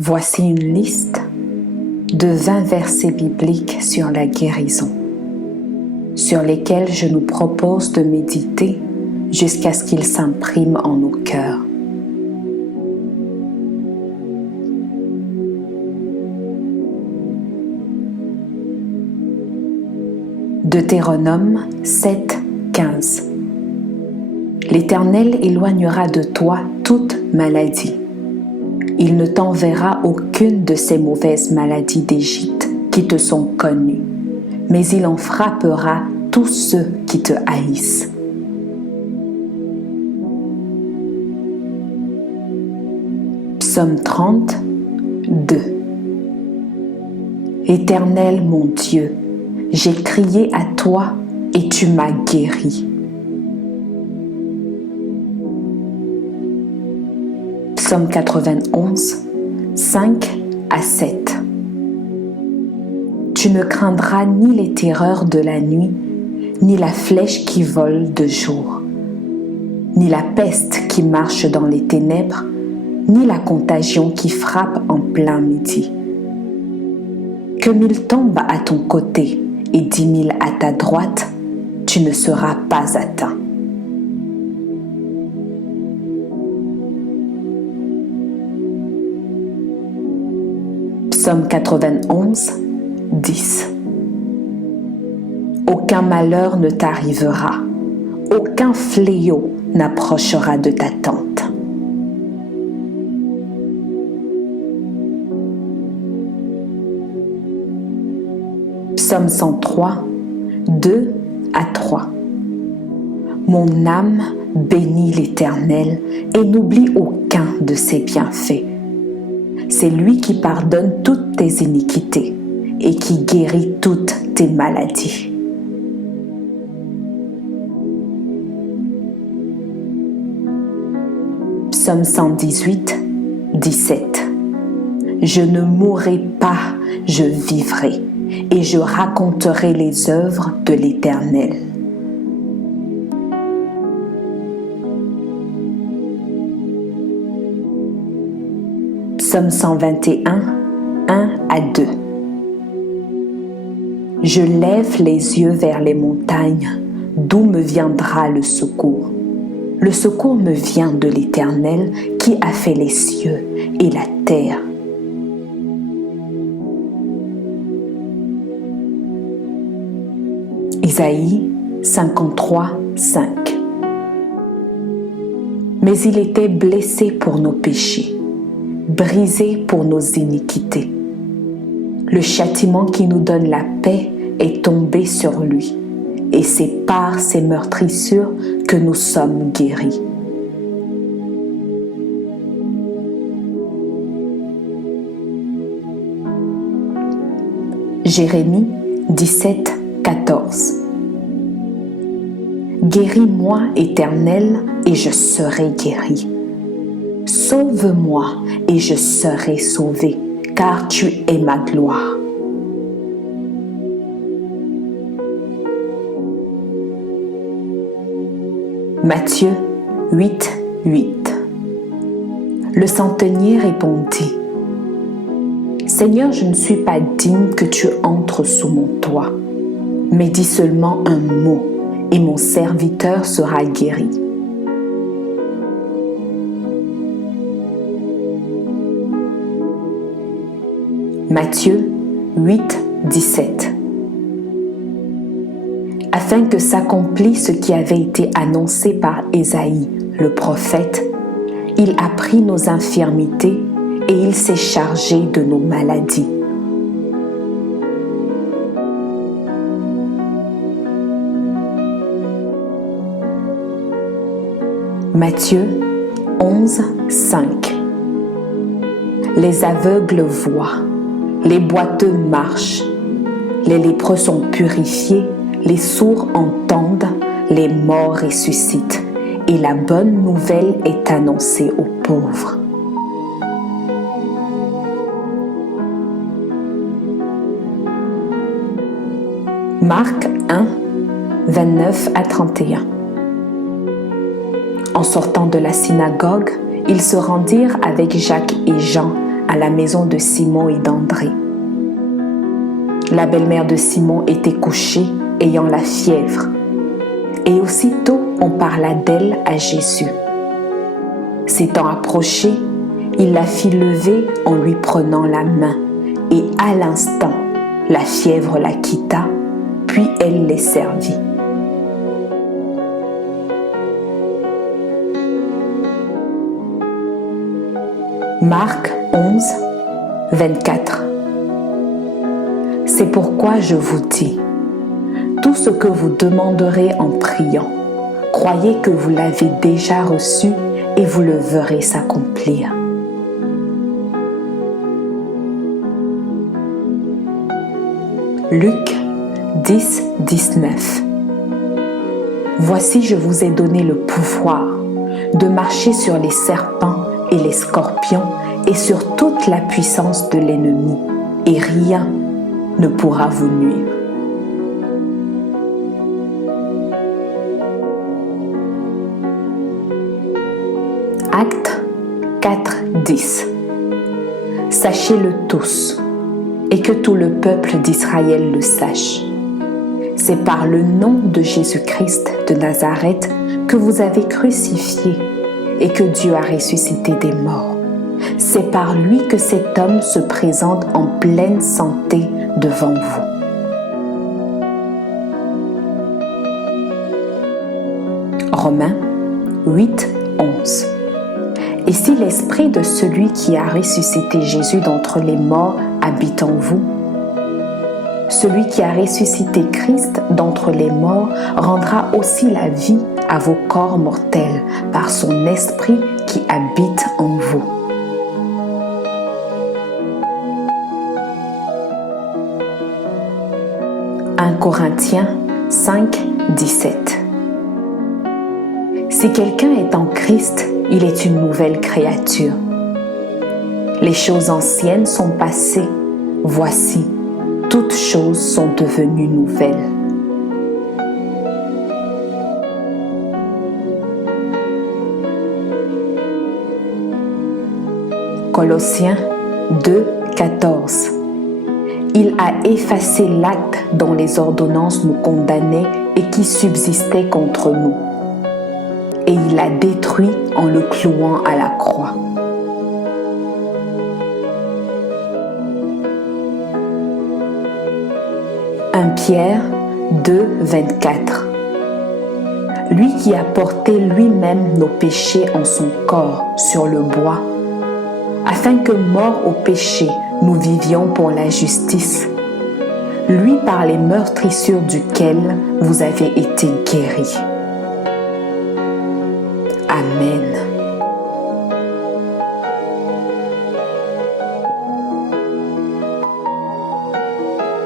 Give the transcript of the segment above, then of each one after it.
Voici une liste de 20 versets bibliques sur la guérison, sur lesquels je nous propose de méditer jusqu'à ce qu'ils s'impriment en nos cœurs. Deutéronome 7, 15. L'Éternel éloignera de toi toute maladie. Il ne t'enverra aucune de ces mauvaises maladies d'Égypte qui te sont connues, mais il en frappera tous ceux qui te haïssent. Psaume 30, 2. Éternel mon Dieu, j'ai crié à toi et tu m'as guéri. Psaume 91, 5 à 7. Tu ne craindras ni les terreurs de la nuit, ni la flèche qui vole de jour, ni la peste qui marche dans les ténèbres, ni la contagion qui frappe en plein midi. Que 1000 tombent à ton côté et 10 000 à ta droite, tu ne seras pas atteint. Psaume 91, 10. Aucun malheur ne t'arrivera, aucun fléau n'approchera de ta tente. Psaume 103, 2 à 3. Mon âme bénit l'Éternel et n'oublie aucun de ses bienfaits. C'est lui qui pardonne toutes tes iniquités et qui guérit toutes tes maladies. Psaume 118, 17. Je ne mourrai pas, je vivrai, et je raconterai les œuvres de l'Éternel. Psaume 121, 1 à 2. Je lève les yeux vers les montagnes, d'où me viendra le secours. Le secours me vient de l'Éternel qui a fait les cieux et la terre. Isaïe 53, 5. Mais il était blessé pour nos péchés, brisé pour nos iniquités. Le châtiment qui nous donne la paix est tombé sur lui, et c'est par ses meurtrissures que nous sommes guéris. Jérémie 17, 14. Guéris-moi, Éternel, et je serai guéri. Sauve-moi, et je serai sauvé, car tu es ma gloire. Matthieu 8, 8. Le centenier répondit: Seigneur, je ne suis pas digne que tu entres sous mon toit, mais dis seulement un mot, et mon serviteur sera guéri. Matthieu 8, 17. Afin que s'accomplisse ce qui avait été annoncé par Ésaïe, le prophète, il a pris nos infirmités et il s'est chargé de nos maladies. Matthieu 11, 5. Les aveugles voient, les boiteux marchent, les lépreux sont purifiés, les sourds entendent, les morts ressuscitent, et la bonne nouvelle est annoncée aux pauvres. Marc 1, 29 à 31. En sortant de la synagogue, ils se rendirent avec Jacques et Jean à la maison de Simon et d'André. La belle-mère de Simon était couchée, ayant la fièvre, et aussitôt on parla d'elle à Jésus. S'étant approché, il la fit lever en lui prenant la main, et à l'instant, la fièvre la quitta, puis elle les servit. Marc 11, 24. C'est pourquoi je vous dis, tout ce que vous demanderez en priant, croyez que vous l'avez déjà reçu et vous le verrez s'accomplir. Luc 10, 19. Voici, je vous ai donné le pouvoir de marcher sur les serpents et les scorpions et sur toute la puissance de l'ennemi, et rien ne pourra vous nuire. Actes 4, 10. Sachez-le tous, et que tout le peuple d'Israël le sache. C'est par le nom de Jésus-Christ de Nazareth que vous avez crucifié et que Dieu a ressuscité des morts. C'est par lui que cet homme se présente en pleine santé devant vous. Romains 8, 11. Et si l'esprit de celui qui a ressuscité Jésus d'entre les morts habite en vous, celui qui a ressuscité Christ d'entre les morts rendra aussi la vie à vos corps mortels par son esprit qui habite en vous. « 1 Corinthiens 5, 17. Si quelqu'un est en Christ, il est une nouvelle créature. Les choses anciennes sont passées, voici, toutes choses sont devenues nouvelles. Colossiens 2, 14. Il a effacé l'acte dont les ordonnances nous condamnaient et qui subsistait contre nous. Et il l'a détruit en le clouant à la croix. « 1 Pierre 2, 24. Lui qui a porté lui-même nos péchés en son corps sur le bois, afin que, morts au péché, nous vivions pour la justice. Lui par les meurtrissures duquel vous avez été guéris. » Amen.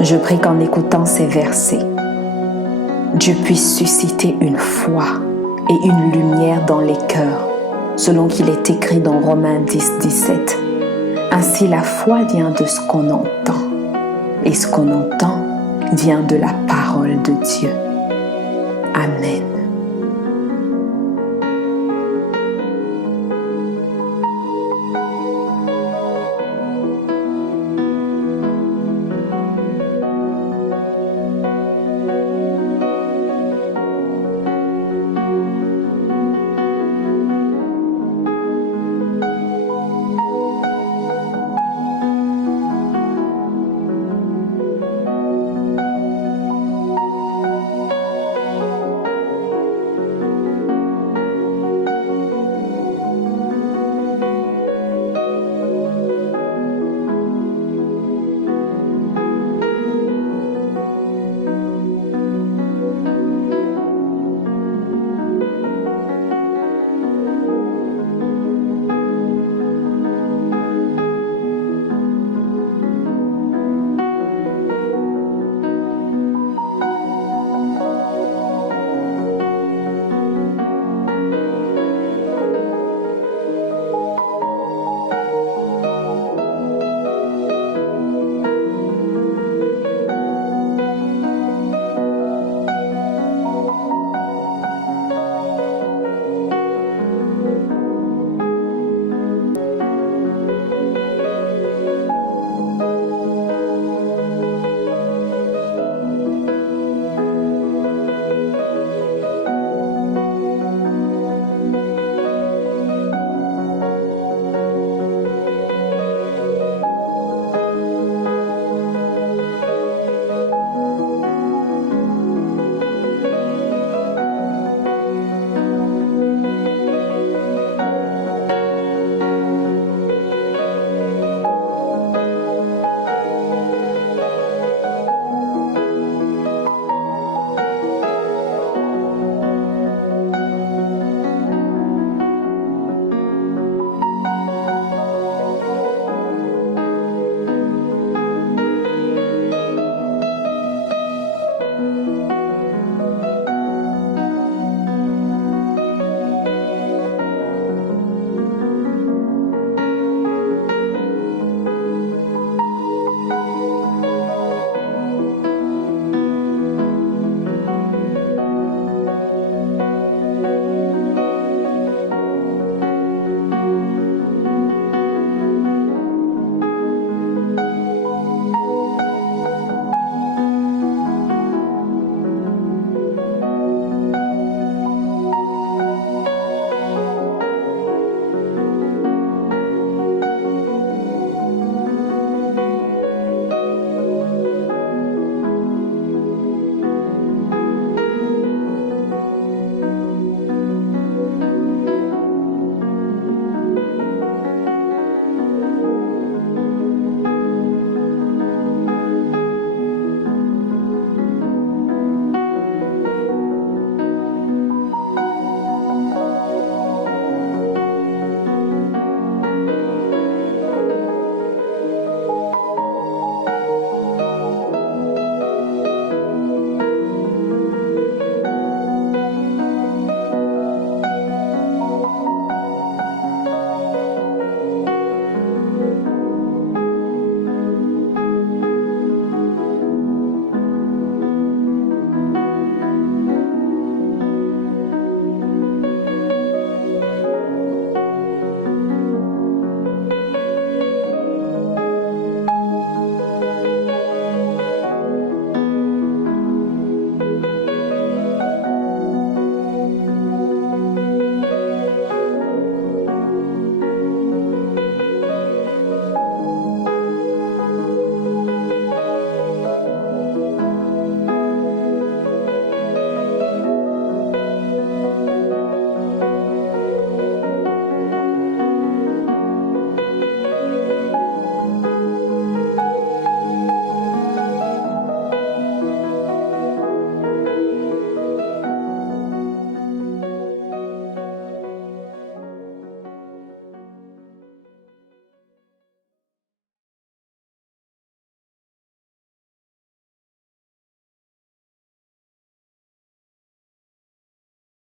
Je prie qu'en écoutant ces versets, Dieu puisse susciter une foi et une lumière dans les cœurs, selon qu'il est écrit dans Romains 10, 17. Ainsi la foi vient de ce qu'on entend, et ce qu'on entend vient de la parole de Dieu. Amen.